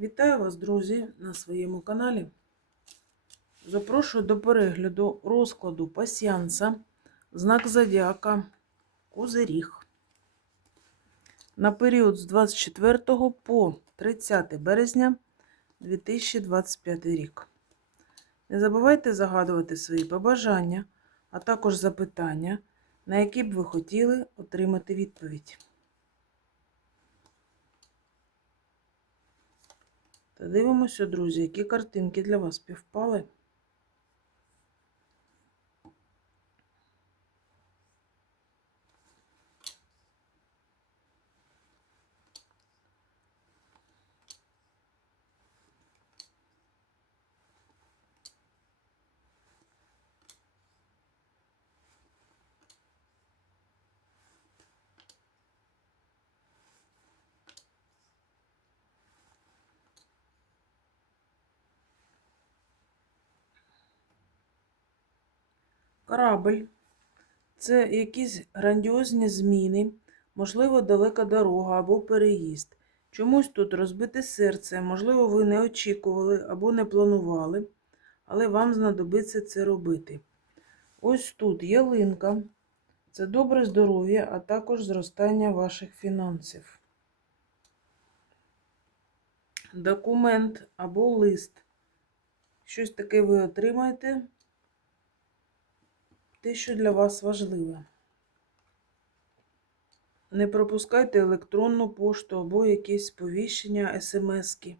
Вітаю вас, друзі, на своєму каналі. Запрошую до перегляду розкладу пасіанса, знак Зодіака Козиріг. На період з 24 по 30 березня 2025 рік. Не забувайте загадувати свої побажання, а також запитання, на які б ви хотіли отримати відповідь. Та дивимося, друзі, які картинки для вас співпали. Корабль це якісь грандіозні зміни, можливо, далека дорога або переїзд. Чомусь тут розбите серце, можливо, ви не очікували або не планували, але вам знадобиться це робити. Ось тут ялинка. Це добре здоров'я, а також зростання ваших фінансів. Документ або лист. Щось таке ви отримаєте те, що для вас важливе. Не пропускайте електронну пошту або якісь сповіщення, смски,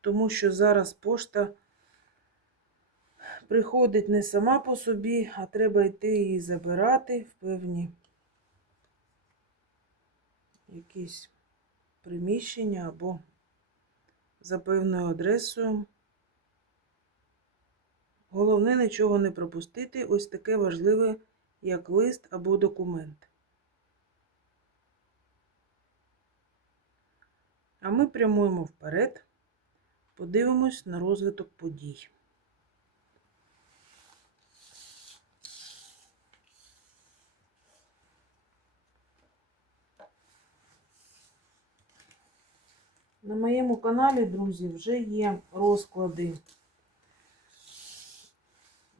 тому що зараз пошта приходить не сама по собі, а треба йти її забирати в певні якісь приміщення або за певною адресою. Головне нічого не пропустити, ось таке важливе, як лист або документ. А ми прямуємо вперед, подивимось на розвиток подій. На моєму каналі, друзі, вже є розклади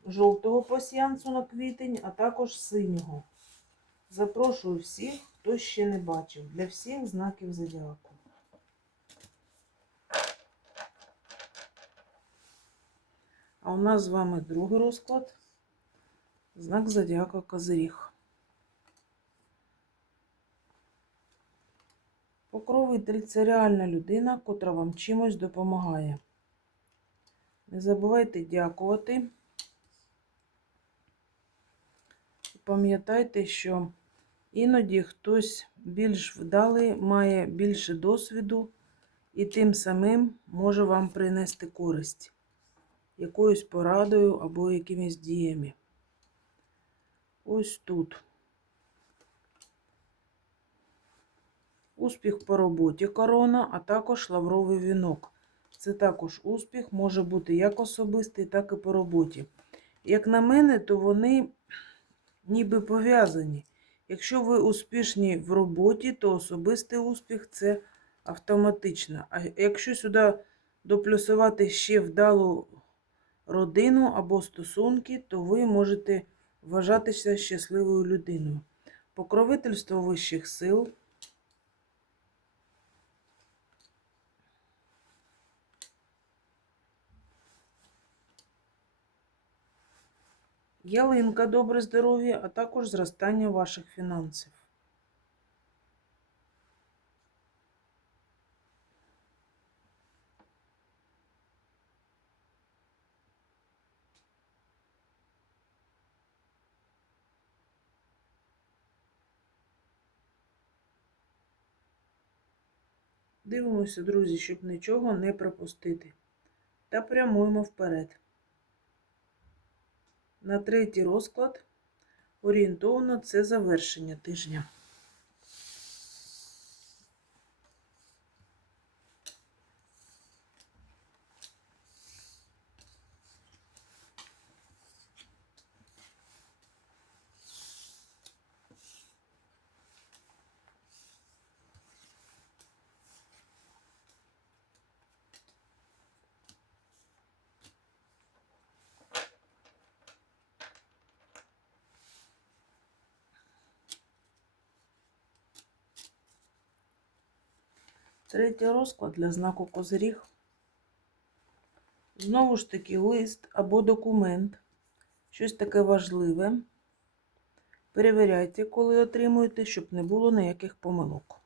жовтого пасіянсу на квітень, а також синього. Запрошую всіх, хто ще не бачив, для всіх знаків зодіаку. А у нас з вами другий розклад. Знак зодіака Козиріг. Покровитель це реальна людина, котра вам чимось допомагає. Не забувайте дякувати. Пам'ятайте, що іноді хтось більш вдалий, має більше досвіду і тим самим може вам принести користь якоюсь порадою або якимись діями. Ось тут. Успіх по роботі корона, а також лавровий вінок. Це також успіх може бути як особистий, так і по роботі. Як на мене, то вони ніби пов'язані. Якщо ви успішні в роботі, то особистий успіх це автоматично. А якщо сюди доплюсувати ще вдалу родину або стосунки, то ви можете вважатися щасливою людиною. Покровительство вищих сил. Ялинка добре здоров'я, а також зростання ваших фінансів. Дивимося, друзі, щоб нічого не пропустити. Та прямуємо вперед. На третій розклад орієнтовно це завершення тижня. Третій розклад для знаку Козиріг. Знову ж таки, лист або документ, щось таке важливе. Перевіряйте, коли отримуєте, щоб не було ніяких помилок.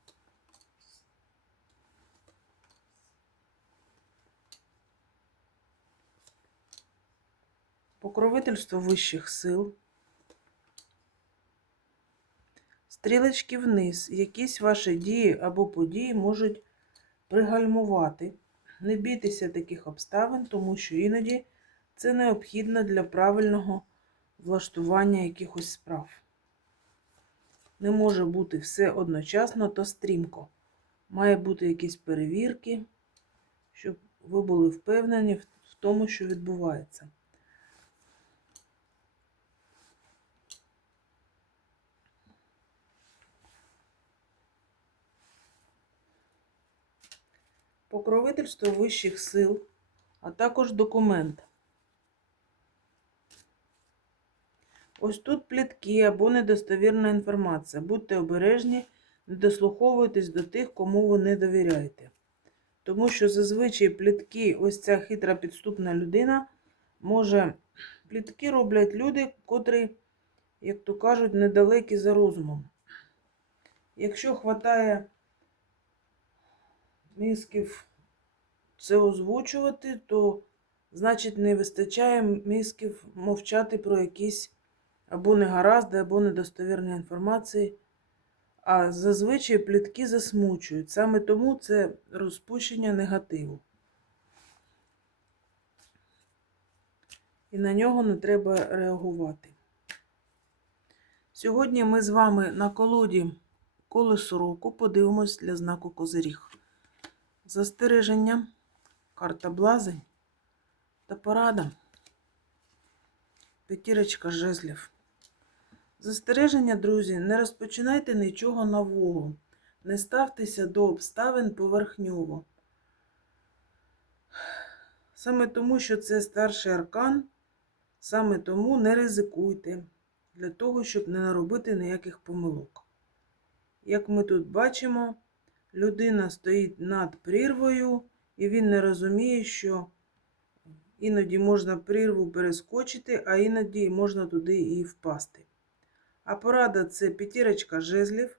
Покровительство вищих сил. Стрілочки вниз. Якісь ваші дії або події можуть пригальмувати. Не бійтеся таких обставин, тому що іноді це необхідно для правильного влаштування якихось справ. Не може бути все одночасно та стрімко. Має бути якісь перевірки, щоб ви були впевнені в тому, що відбувається. Покровительство вищих сил, а також документ. Ось тут плітки або недостовірна інформація. Будьте обережні, не дослуховуйтесь до тих, кому ви не довіряєте. Тому що зазвичай плітки, ось ця хитра підступна людина, може, плітки роблять люди, котрі, як то кажуть, недалекі за розумом. Якщо хватає мізків це озвучувати, то значить не вистачає мізків мовчати про якісь або негаразди, або недостовірні інформації. А зазвичай плітки засмучують. Саме тому це розпущення негативу. І на нього не треба реагувати. Сьогодні ми з вами на колоді колесо року подивимось для знаку Козиріг. Застереження, карта блазень та порада. П'ятірочка жезлів. Застереження, друзі, не розпочинайте нічого нового. Не ставтеся до обставин поверхньово. Саме тому, що це старший аркан, саме тому не ризикуйте для того, щоб не наробити ніяких помилок. Як ми тут бачимо, людина стоїть над прірвою, і він не розуміє, що іноді можна прірву перескочити, а іноді можна туди і впасти. А порада це п'ятірочка жезлів.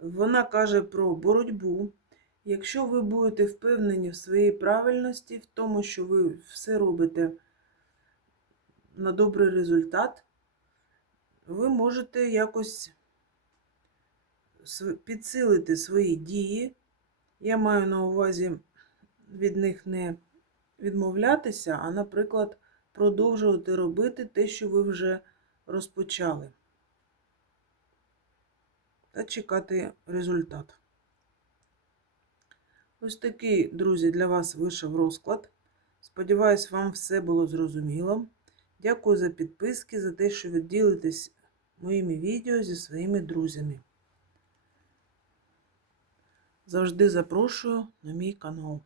Вона каже про боротьбу. Якщо ви будете впевнені в своїй правильності, в тому, що ви все робите на добрий результат, ви можете якось підсилити свої дії. Я маю на увазі від них не відмовлятися, а, наприклад, продовжувати робити те, що ви вже розпочали. Та чекати результат. Ось такий, друзі, для вас вийшов розклад. Сподіваюсь, вам все було зрозуміло. Дякую за підписки, за те, що ви ділитесь моїми відео зі своїми друзями. Завжди запрошую на мій канал.